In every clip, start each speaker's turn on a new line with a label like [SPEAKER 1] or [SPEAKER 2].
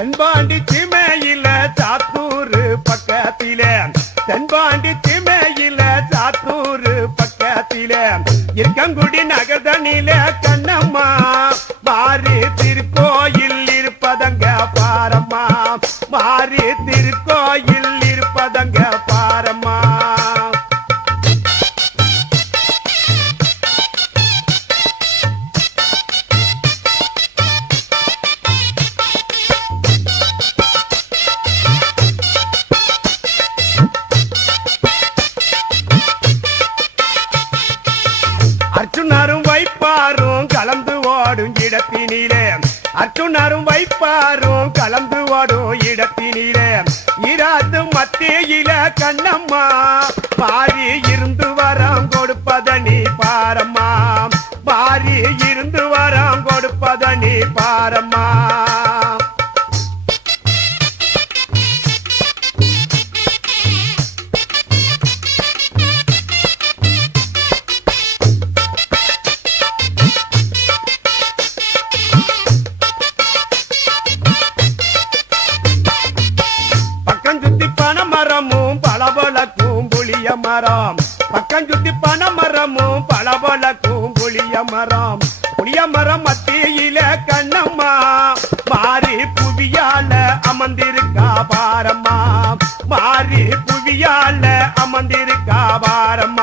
[SPEAKER 1] தென்பாண்டி திமையில சாத்தூரு பக்கத்திலே. தென்பாண்டி திமையில சாத்தூரு பக்கத்திலே. இருக்கங்குடி நகர்தனில கண்ணம்மா மாறி திருக்கோயில் கலந்து இடத்தினிலே. அர்ச்சுனரும் வைப்பாரும் கலந்து ஓடும் இடத்தினிலே. இராது மத்தியில கண்ணம்மா மாறி இருந்து வரம் கொடுப்பத நீ பாரம்மா. புளிய மரம் பக்கம் சுத்தி பன மரமும் பல பழக்கும் புளிய மரம் புளிய மரம் மத்தியில கண்ணம்மா மாறி புவியால அமர்ந்திருக்கா பாரம்மா. மாறி புவியால அமர்ந்திருக்கா பாரம்மா.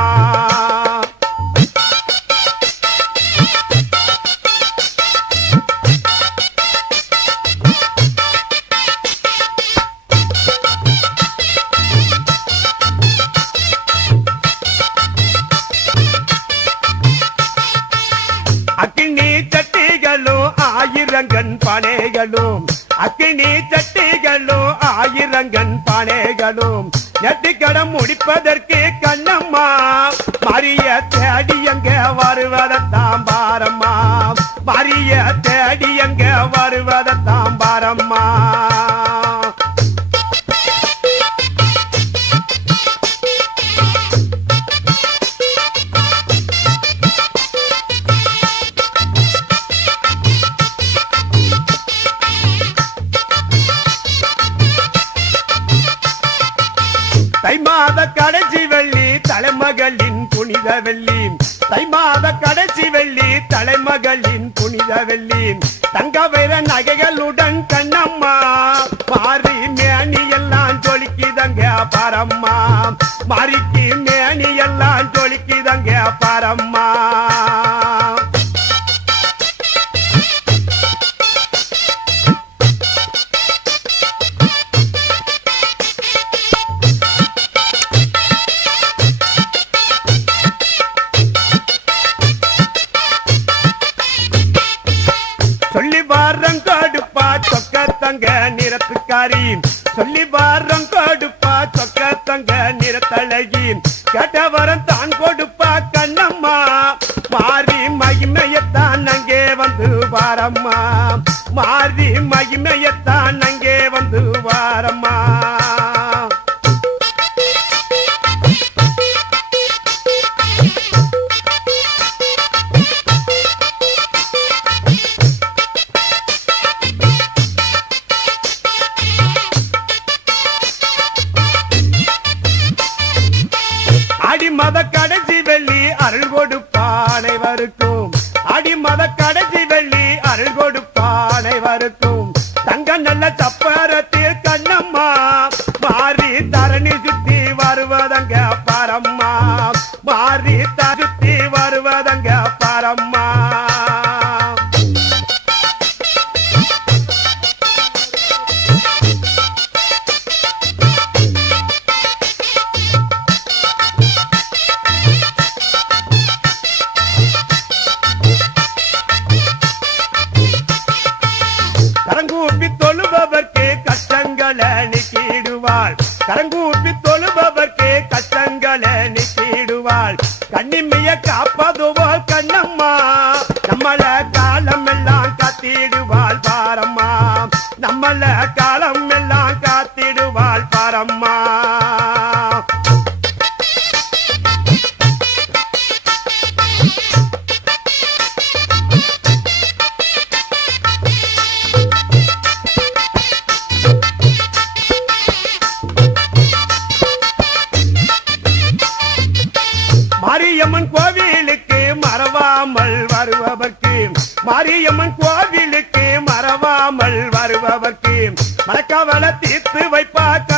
[SPEAKER 1] ஆயிரங்கன் பானைகளும் அக்கினி சட்டிகளும் ஆயிரங்கன் பானைகளும். நெட்டிக்கடம் முடிப்பதற்கு கண்ணம்மா மரிய தேடி எங்க வருவதத்தாம் பாரம்மா. மரிய தேடி எங்க வருவதத்தாம் தை மாத கடைசி வெள்ளி தலைமகளின் புனித வெள்ளி தை மாத கடைசி வெள்ளி தலைமகளின் புனித வெள்ளி தங்க வைர நகைகளுடன் கண்ணம்மா மாறி மேனி எல்லாம் ஜொலிக்குதங்க பாரம்மா. மாறிக்கு மேனி எல்லாம் ஜொலிக்குதங்க பாரம்மா. நிறத்துக்காரி சொல்லி வாரம் கொடுப்பா சொக்க தங்க நிறத்தழகின் கேட்ட வரம் தான் கொடுப்பா கண்ணம்மா. மாறி மகிமையத்தான் அங்கே வந்து வாரம்மா. மாறி மகிமையத்தான் அங்கே வந்து வாரம்மா. அடி மத கடைசி வெள்ளி அருள் கொடுப்பானைவருக்கும் அடி மத கடைசி வெள்ளி அருள் கொடுப்பானை வருக்கும் தங்க நல்ல சப்பரத்தில் கண்ணம்மா. கரங்கூப்பி தொழுபவர்க்கு கஷ்டங்களை நீக்கிடுவாள். கண்ணிமைய காப்பதுவோ கண்ணம்மா. நம்மள காலம் எல்லாம் காத்திடுவாள் பாரம்மா. நம்மள மாரியம்மன் கோவிலுக்கு மறவாமல் வருபவர்க்கு. மாரியம்மன் கோவிலுக்கு மறவாமல் வருபவர்க்கு. மறக்கவள தீர்த்து வைப்பாக்க